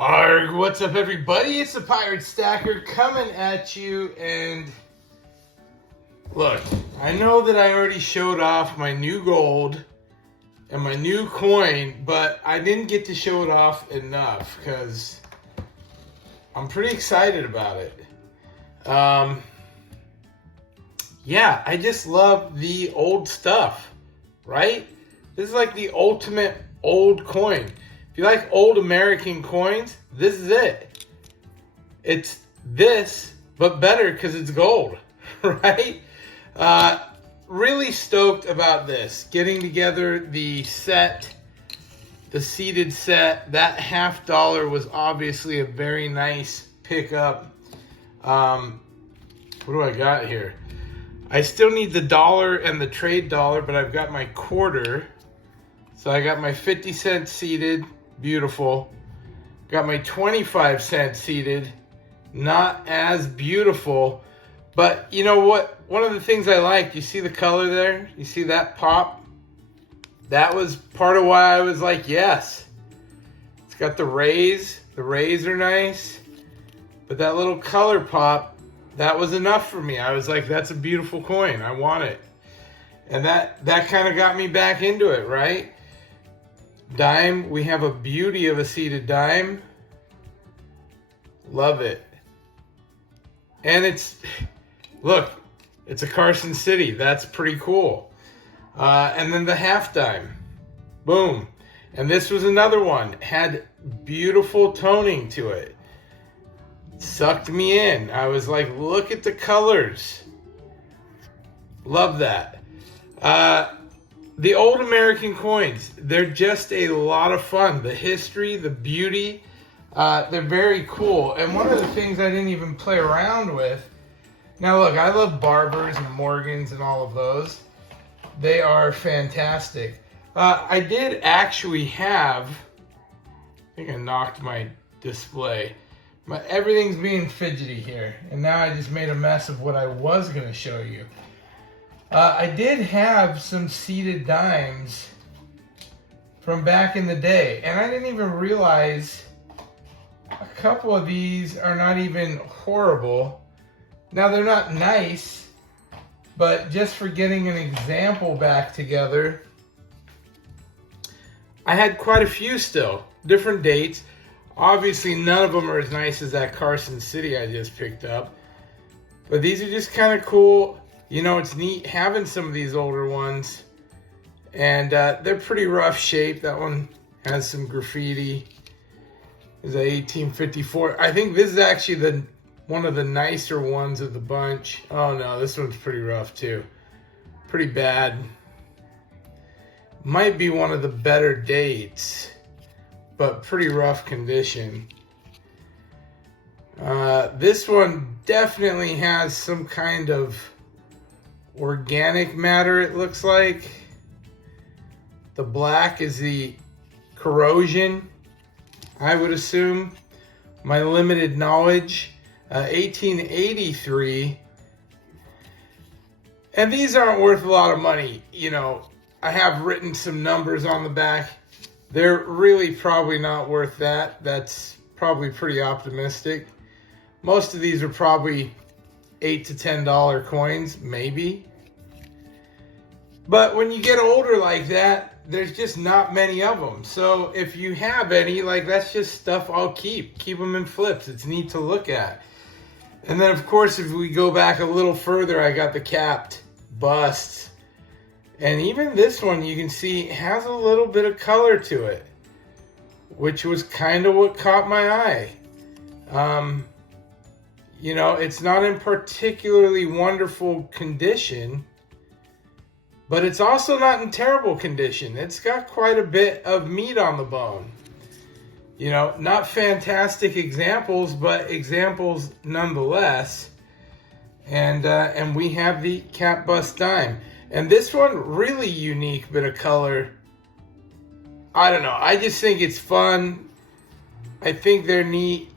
Arg, what's up everybody? It's the Pirate Stacker coming at you, and look, I know that I already showed off my new gold and my new coin, but I didn't get to show it off enough because I'm pretty excited about it. Yeah, I just love the old stuff, right? This is like the ultimate old coin. If you like old American coins, this is it. It's this, but better because it's gold, right? Really stoked about this. Getting together the set, the seated set. That $50 was obviously a very nice pickup. What do I got here? I still need the dollar and the trade dollar, but I've got my quarter. So I got my 50-cent seated, beautiful. Got my 25-cent seated, not as beautiful. But you know what? One of the things I like, you see the color there? You see that pop? That was part of why I was like, yes. It's got the rays. The rays are nice. But that little color pop, that was enough for me. I was like, that's a beautiful coin. I want it. And that kind of got me back into it, right? Dime, we have a beauty of a seated dime. Love it. And it's, look, it's a Carson City. That's pretty cool. And then the half dime. Boom. And this was another one. Had beautiful toning to it. Sucked me in. I was like, look at the colors. Love that. The old American coins, they're just a lot of fun. The history, the beauty, they're very cool. And one of the things I didn't even play around with, now look, I love Barbers and Morgans and all of those. They are fantastic. I did actually have, I think I knocked my display. Everything's being fidgety here. And now I just made a mess of what I was going to show you. I did have some seated dimes from back in the day. And I didn't even realize a couple of these are not even horrible. Now they're not nice, but just for getting an example back together, I had quite a few still. Different dates. Obviously, none of them are as nice as that Carson City I just picked up. But these are just kind of cool. You know, it's neat having some of these older ones. And they're pretty rough shape. That one has some graffiti. It's a 1854. I think this is actually one of the nicer ones of the bunch. Oh no, this one's pretty rough too. Pretty bad. Might be one of the better dates, but pretty rough condition. This one definitely has some kind of organic matter, it looks like. The black is the corrosion, I would assume. My limited knowledge. 1883. And these aren't worth a lot of money. You know, I have written some numbers on the back. They're really probably not worth that. That's probably pretty optimistic. Most of these are probably $8 to $10 coins, maybe. But when you get older like that, there's just not many of them. So if you have any, like, that's just stuff I'll keep. Keep them in flips. It's neat to look at. And then, of course, if we go back a little further, I got the capped busts. And even this one, you can see, has a little bit of color to it, which was kind of what caught my eye. You know, it's not in particularly wonderful condition, but it's also not in terrible condition. It's got quite a bit of meat on the bone. You know, not fantastic examples, but examples nonetheless. And we have the cap bust dime. And this one, really unique bit of color. I don't know. I just think it's fun. I think they're neat.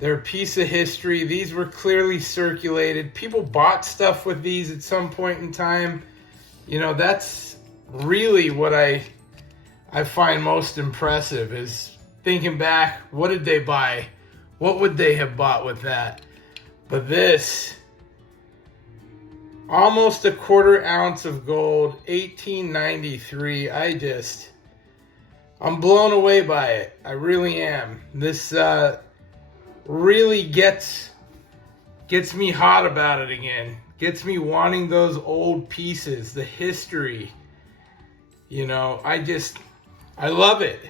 They're a piece of history. These were clearly circulated. People bought stuff with these at some point in time. You know, that's really what I find most impressive is thinking back, what did they buy? What would they have bought with that? But this, almost a quarter ounce of gold, 1893. I'm blown away by it. I really am. This really gets me hot about it again. Gets me wanting those old pieces, the history. You know, I love it.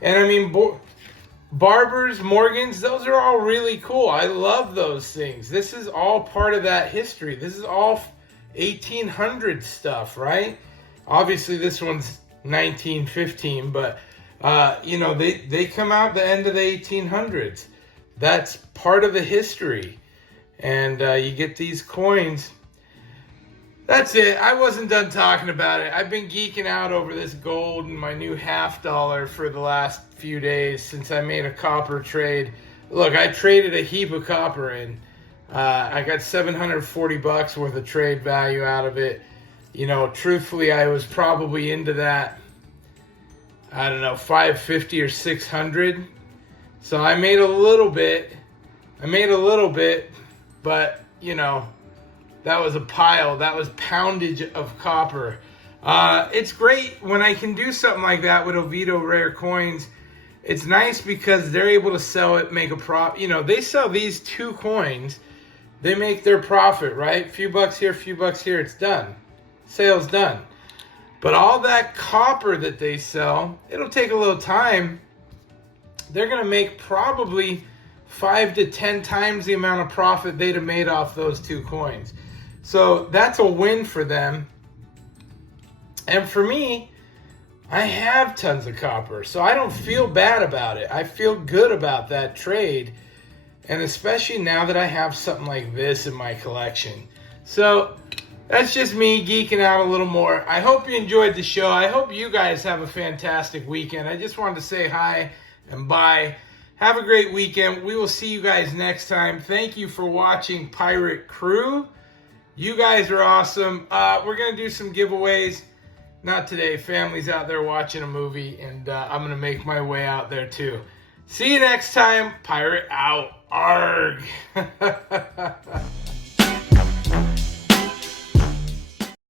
And I mean, Barbers, Morgans, those are all really cool. I love those things. This is all part of that history. This is all 1800 stuff, right? Obviously, this one's 1915, but, you know, they come out the end of the 1800s. That's part of the history. And you get these coins. That's it. I wasn't done talking about it. I've been geeking out over this gold and my new $50 for the last few days since I made a copper trade. Look, I traded a heap of copper in. I got $740 worth of trade value out of it. You know, truthfully, I was probably into that, I don't know, 550 or 600. So I made a little bit. But, you know, that was a pile. That was poundage of copper. It's great when I can do something like that with Oviedo Rare Coins. It's nice because they're able to sell it, make a profit. You know, they sell these 2 coins. They make their profit, right? Few bucks here, few bucks here. It's done. Sale's done. But all that copper that they sell, it'll take a little time. They're going to make probably 5 to 10 times the amount of profit they'd have made off those 2 coins. So that's a win for them. And for me, I have tons of copper, so I don't feel bad about it. I feel good about that trade, and especially now that I have something like this in my collection. So that's just me geeking out a little more. I hope you enjoyed the show. I hope you guys have a fantastic weekend. I just wanted to say hi and bye. Have a great weekend. We will see you guys next time. Thank you for watching Pirate Crew. You guys are awesome. We're going to do some giveaways. Not today. Family's out there watching a movie, and I'm going to make my way out there too. See you next time. Pirate out. Arg.